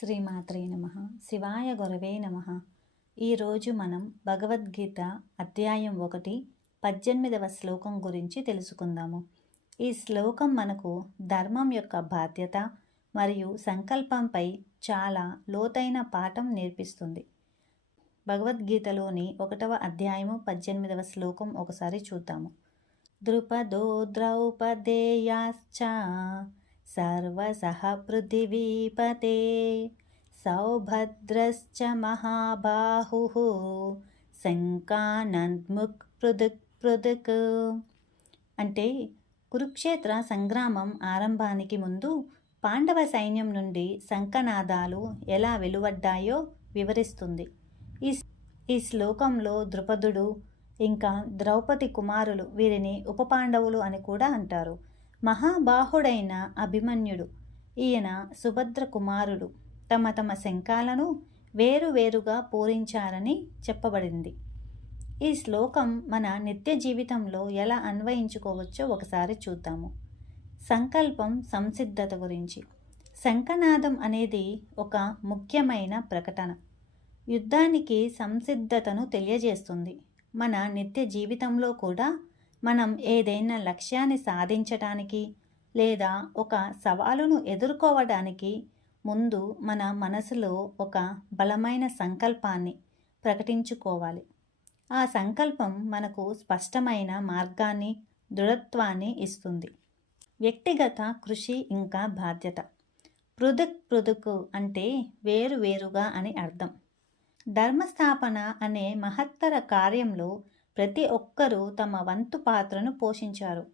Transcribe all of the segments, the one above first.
శ్రీమాత్రే నమ. శివాయ గురవే నమ. ఈరోజు మనం భగవద్గీత అధ్యాయం ఒకటి పద్దెనిమిదవ శ్లోకం గురించి తెలుసుకుందాము. ఈ శ్లోకం మనకు ధర్మం యొక్క బాధ్యత మరియు సంకల్పంపై చాలా లోతైన పాఠం నేర్పిస్తుంది. భగవద్గీతలోని ఒకటవ అధ్యాయము పద్దెనిమిదవ శ్లోకం ఒకసారి చూద్దాము. ద్రుపదో ద్రౌపదేయాశ్చ సర్వసహ పృథివీపతే సౌభద్రశ్చ మహాబాహు శంకానంద్ముక్ పృదుక్ పృథుక్ అంటే కురుక్షేత్ర సంగ్రామం ఆరంభానికి ముందు పాండవ సైన్యం నుండి శంఖనాదాలు ఎలా వెలువడ్డాయో వివరిస్తుంది. ఈ ఈ శ్లోకంలో ద్రుపదుడు ఇంకా ద్రౌపది కుమారులు వీరిని ఉపపాండవులు అని కూడా అంటారు. మహాబాహుడైన అభిమన్యుడు. ఈయన సుభద్ర కుమారుడు. తమ తమ శంఖాలను వేరువేరుగా పూరించారని చెప్పబడింది. ఈ శ్లోకం మన నిత్య జీవితంలో ఎలా అన్వయించుకోవచ్చో ఒకసారి చూద్దాము. సంకల్పం సంసిద్ధత గురించి. శంఖనాదం అనేది ఒక ముఖ్యమైన ప్రకటన. యుద్ధానికి సంసిద్ధతను తెలియజేస్తుంది. మన నిత్య జీవితంలో కూడా మనం ఏదైనా లక్ష్యాన్ని సాధించటానికి లేదా ఒక సవాలును ఎదుర్కోవడానికి ముందు మన మనసులో ఒక బలమైన సంకల్పాన్ని ప్రకటించుకోవాలి. ఆ సంకల్పం మనకు స్పష్టమైన మార్గాన్ని దృఢత్వాన్ని ఇస్తుంది. వ్యక్తిగత కృషి ఇంకా బాధ్యత. పృథక్ పృథుకు అంటే వేరు వేరుగా అని అర్థం. ధర్మస్థాపన అనే మహత్తర కార్యంలో ప్రతి ఒక్కరూ తమ వంతు పాత్రను పోషించారు.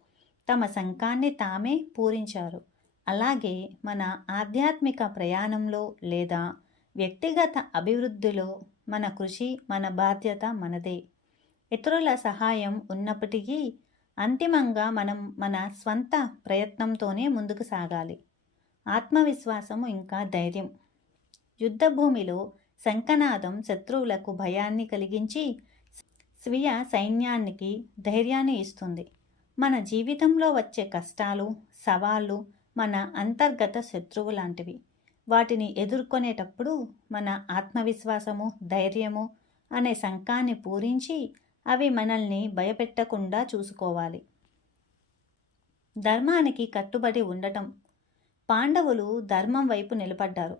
తమ శంఖాన్ని తామే పూరించారు. అలాగే మన ఆధ్యాత్మిక ప్రయాణంలో లేదా వ్యక్తిగత అభివృద్ధిలో మన కృషి మన బాధ్యత మనదే. ఇతరుల సహాయం ఉన్నప్పటికీ అంతిమంగా మనం మన స్వంత ప్రయత్నంతోనే ముందుకు సాగాలి. ఆత్మవిశ్వాసము ఇంకా ధైర్యం. యుద్ధభూమిలో శంఖనాదం శత్రువులకు భయాన్ని కలిగించి స్వీయ సైన్యానికి ధైర్యాన్ని ఇస్తుంది. మన జీవితంలో వచ్చే కష్టాలు సవాళ్ళు మన అంతర్గత శత్రువు లాంటివి. వాటిని ఎదుర్కొనేటప్పుడు మన ఆత్మవిశ్వాసము ధైర్యము అనే శంఖాన్ని పూరించి అవి మనల్ని భయపెట్టకుండా చూసుకోవాలి. ధర్మానికి కట్టుబడి ఉండటం. పాండవులు ధర్మం వైపు నిలబడ్డారు.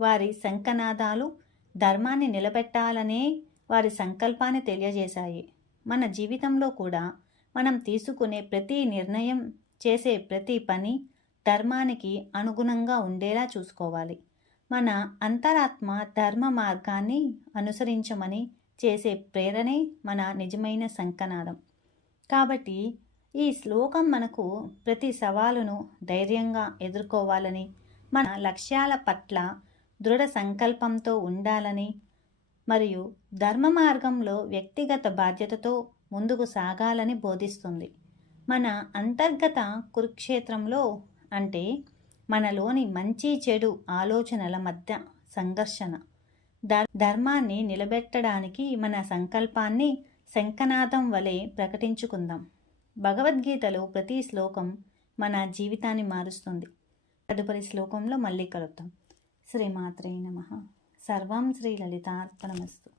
వారి శంఖనాదాలు ధర్మాన్ని నిలబెట్టాలనే వారి సంకల్పాన్ని తెలియజేశాయి. మన జీవితంలో కూడా మనం తీసుకునే ప్రతి నిర్ణయం చేసే ప్రతి పని ధర్మానికి అనుగుణంగా ఉండేలా చూసుకోవాలి. మన అంతరాత్మ ధర్మ మార్గాన్ని అనుసరించమని చేసే ప్రేరణే మన నిజమైన సంకనాదం. కాబట్టి ఈ శ్లోకం మనకు ప్రతి సవాలును ధైర్యంగా ఎదుర్కోవాలని మన లక్ష్యాల పట్ల దృఢ సంకల్పంతో ఉండాలని మరియు ధర్మ మార్గంలో వ్యక్తిగత బాధ్యతతో ముందుకు సాగాలని బోధిస్తుంది. మన అంతర్గత కురుక్షేత్రంలో అంటే మనలోని మంచి చెడు ఆలోచనల మధ్య సంఘర్షణ. ధర్మాన్ని నిలబెట్టడానికి మన సంకల్పాన్ని శంఖనాథం వలె ప్రకటించుకుందాం. భగవద్గీతలో ప్రతి శ్లోకం మన జీవితాన్ని మారుస్తుంది. తదుపరి శ్లోకంలో మళ్ళీ కలుద్దాం. శ్రీమాత్రే నమ. సర్వం శ్రీ లలితార్పణమస్తు.